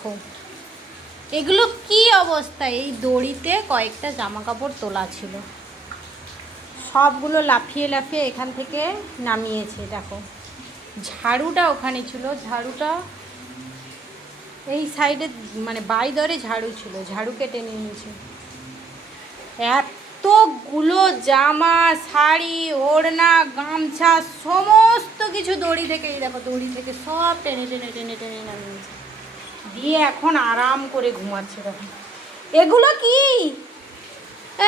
দেখো। এগুলো কি অবস্থা? এই দড়িতে কয়েকটা জামা কাপড় তোলা ছিল। সবগুলো লাফিয়ে লাফিয়ে এখান থেকে নামিয়েছে, দেখো। ঝাড়ুটা ওখানে ছিল। ঝাড়ুটা এই সাইডে মানে বাই দরে ঝাড়ু ছিল। ঝাড়ু কেটে নিয়েছে। এতগুলো জামা, শাড়ি, ওড়না, গামছা, সমস্ত কিছু দড়ি থেকে, এই দেখো দড়ি থেকে সব টেনে টেনে টেনে টেনে নামিয়েছে। দিয়ে এখন আরাম করে ঘুমাচ্ছে দেখো। এগুলো কি?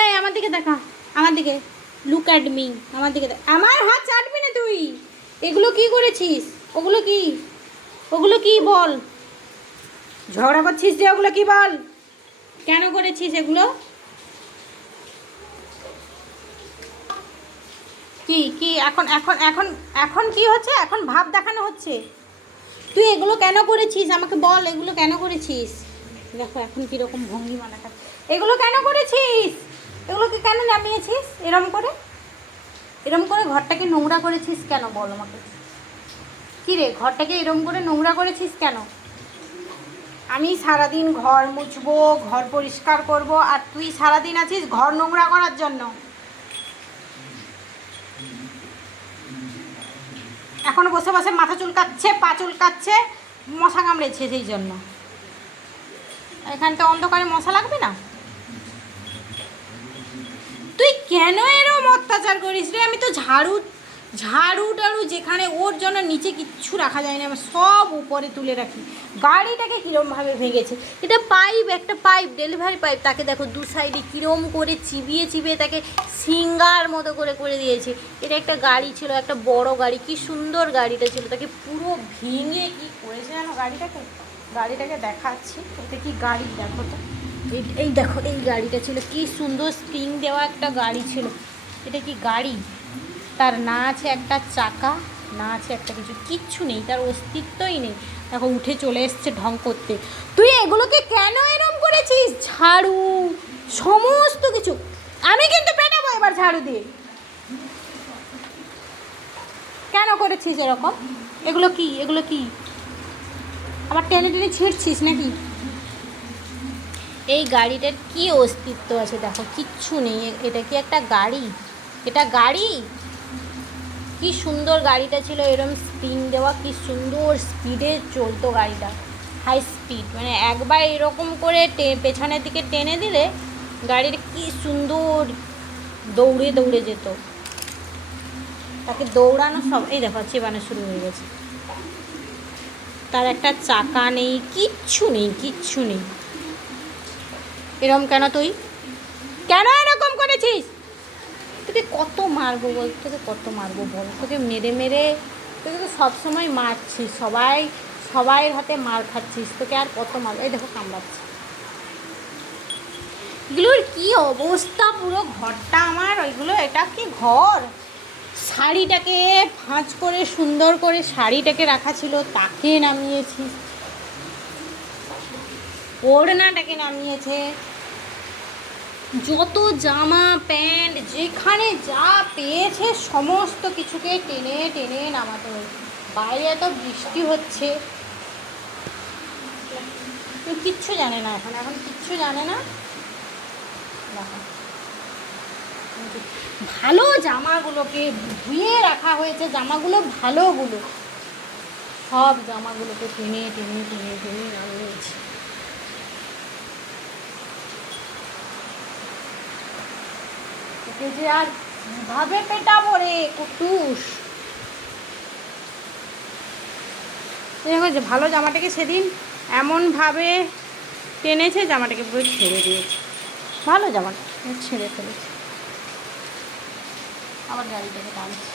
এই, আমার দিকে দেখা, আমার দিকে। লুক অ্যাট মি আমার দিকে আমার হাত চাটবি না তুই। এগুলো কি করেছিস? ওগুলো কি? ওগুলো কি বল? ঝগড়া করছিস যে ওগুলো কি বল? কেন করেছিস এগুলো? কি কি, এখন এখন এখন এখন কি হচ্ছে? এখন ভাব দেখানো হচ্ছে। তুই এগুলো কেন করেছিস? আমাকে বল, এগুলো কেন করেছিস? দেখো এখন কীরকম ভঙ্গি মানাটা এগুলো কেন করেছিস? এগুলোকে কেন নামিয়েছিস? এরম করে? এরম করে ঘরটাকে নোংরা করেছিস কেন? বল আমাকে। কী রে, ঘরটাকে এরম করে নোংরা করেছিস কেন? আমি সারাদিন ঘর মুছবো, ঘর পরিষ্কার করব, আর তুই সারাদিন আছিস ঘর নোংরা করার জন্য। এখনও বসে বসে মাথা চুলকাচ্ছে, পা চুলকাচ্ছে, মশা কামড়েছে সেই জন্য। এখানটা অন্ধকারে মশা লাগবে না? তুই কেন এরম অত্যাচার করিস রে? আমি তো ঝাড়ু ঝাড়ু টাড়ু যেখানে ওর জন্য নিচে কিচ্ছু রাখা যায় না আমি সব উপরে তুলে রাখি। গাড়িটাকে কীরমভাবে ভেঙেছে? এটা পাইপ, একটা পাইপ, ডেলিভারি পাইপ, তাকে দেখো দু সাইডে কীরম করে চিবিয়ে চিবিয়ে তাকে সিঙ্গার মতো করে করে দিয়েছে। এটা একটা গাড়ি ছিল, একটা বড় গাড়ি, কি সুন্দর গাড়িটা ছিল। তাকে পুরো ভেঙে কি করেছে জানো গাড়িটাকে? গাড়িটাকে দেখাচ্ছি, এটা কি গাড়ি? দেখো তো। এই- এই দেখো, এই গাড়িটা ছিল। কি সুন্দর স্প্রিং দেওয়া একটা গাড়ি ছিল। এটা কি গাড়ি? তার না আছে একটা চাকা, না আছে একটা কিছু, কিচ্ছু নেই, তার অস্তিত্বই নেই। দেখো, উঠে চলে এসছে ঢং করতে। তুই এগুলোকে কেন এরম করেছিস? ঝাড়ু, সমস্ত কিছু। আমি কিন্তু পেটাবো এবার ঝাড়ু দিয়ে। কেন করেছিস এরকম? এগুলো কি? এগুলো কি? আবার টেনে টেনে ছিঁড়ছিস নাকি? এই গাড়িটার কি অস্তিত্ব আছে? দেখো, কিচ্ছু নেই। এটা কি একটা গাড়ি? এটা গাড়ি? কি সুন্দর গাড়িটা ছিল, এরম স্পিন দেওয়া, কি সুন্দর স্পিডে চলতো গাড়িটা। হাই স্পিড মানে একবার এরকম করে পেছনের দিকে টেনে দিলে গাড়ির কি সুন্দর দৌড়ে দৌড়ে যেত। তাকে দৌড়ানো সব এই দেখো চেবানো শুরু হয়ে গেছে। তার একটা চাকা নেই, কিচ্ছু নেই কিচ্ছু নেই। এরম কেন তুই? কেন এরকম করেছিস? তোকে কত মারবো বল? তোকে কত মারবো বল? তোকে মেরে মেরে তোকে তো সবসময় মারছিস সবাই সবাই হাতে মার খাচ্ছিস, তোকে আর কত মারবো? এই দেখো কামড়াচ্ছে। এগুলোর কি অবস্থা পুরো ঘরটা আমার? ওইগুলো, এটা কি ঘর? শাড়িটাকে ভাঁজ করে, সুন্দর করে শাড়িটাকে রাখা ছিল, তাকে নামিয়েছি। ওড়নাটাকে নামিয়েছে। যত জামা, প্যান্ট, যেখানে যা পেয়েছে, সমস্ত কিছুকে টেনে টেনে নামাতে হয়েছে বাইরে এত বৃষ্টি হচ্ছে। কিচ্ছু জানে না এখন। এখন কিচ্ছু জানে না। ভালো জামাগুলোকে ধুয়ে রাখা হয়েছে। জামাগুলো ভালোগুলো সব জামাগুলোকে টেনে টেনে টেনে টেনে নামিয়েছে যে আর কীভাবে পেটাবো রে কুটুস? যে ভালো জামাটাকে সেদিন এমনভাবে টেনেছে জামাটাকে পুরো ছেড়ে দিয়েছে। ভালো জামাটা ছেড়ে ফেলেছে। আবার গাড়িটাকে টানছে।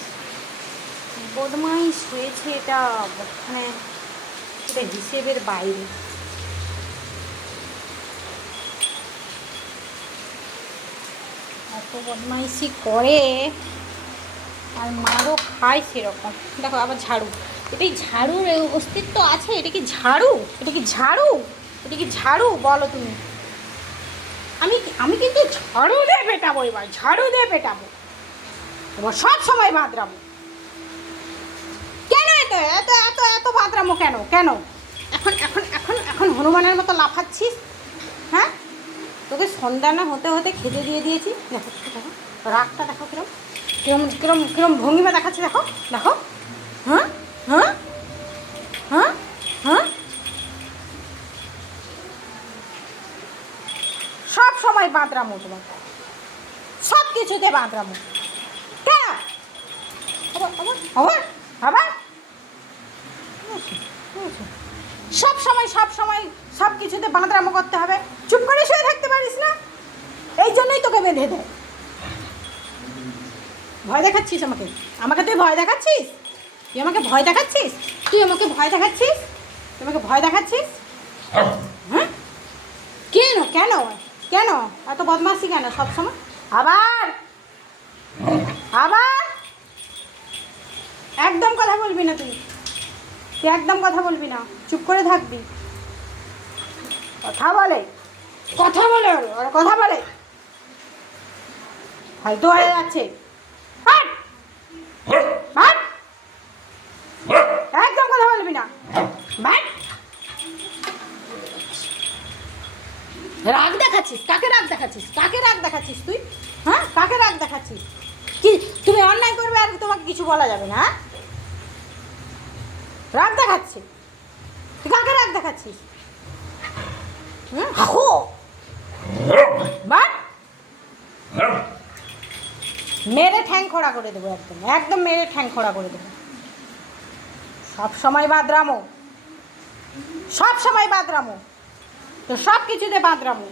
বদমাইশ হয়েছে এটা মানে এটা হিসেবের বাইরে। এত বদমাইশি করে। আর মারও খায় সেরকম। দেখো, আবার ঝাড়ু। এটা ঝাড়ুর অস্তিত্ব আছে? এটা কি ঝাড়ু? এটা কি ঝাড়ু? এটা কি ঝাড়ু? বলো তুমি। আমি আমি কিন্তু ঝাড়ু দিয়ে পেটাবো এবার, ঝাড়ু দিয়ে পেটাবো। এবার সব সময় বাঁধরাবো কেন এত? এত এত এত বাঁধরামো কেন? কেন? এখন এখন এখন এখন হনুমানের মতো লাফাচ্ছিস? হ্যাঁ? তোকে সন্ধ্যা না হতে হতে খেতে দিয়ে দিয়েছি। দেখো দেখো, রাগটা দেখো কিরম কিরম কিরম কিরম ভঙ্গিমা দেখাচ্ছে, দেখো দেখো। হ্যাঁ? হ্যাঁ? হ্যাঁ? হ্যাঁ? সব সময় বাঁদরামো তোমার। সব কিছুতে বাঁদরামো। আবার? সব সময় সব সময়, সব কিছুতে বাঁদরামো করতে হবে চুপ করে শুয়ে থাকতে পারিস না এই জন্যই তোকে বেঁধে দেয় ভয় দেখাচ্ছিস আমাকে? আমাকে তুই ভয় দেখাচ্ছিস? তুই আমাকে ভয় দেখাচ্ছিস? তুই আমাকে ভয় দেখাচ্ছিস? তুই আমাকে ভয় দেখাচ্ছিস? হ্যাঁ? কেন? কেন? কেন? এত বদমাসি কেন সবসময়? আবার? আবার? একদম কথা বলবি না তুই। তুই একদম কথা বলবি না। চুপ করে থাকবি। কথা বলে। কথা বলে। ওর, কথা বলে। হয়তো হয়ে যাচ্ছে! একদম কথা বলবি না। রাগ দেখাচ্ছিস? কাকে রাগ দেখাচ্ছিস? কাকে রাগ দেখাচ্ছিস তুই? হ্যাঁ? কাকে রাগ দেখাচ্ছিস? কি? তুমি অন্যায় করবে আর তোমাকে কিছু বলা যাবে না হ্যাঁ? রাগ দেখাচ্ছে। তুই কাকে রাগ দেখাচ্ছিস? হুম? হাকো বাট! মেরে ঠ্যাং খোড়া করে দেবো একদম একদম মেরে ঠ্যাং খোড়া করে দেবো। সব সময় বাদরামো, সব সময় বাদরামো, তো সব কিছুতে বাদরামো।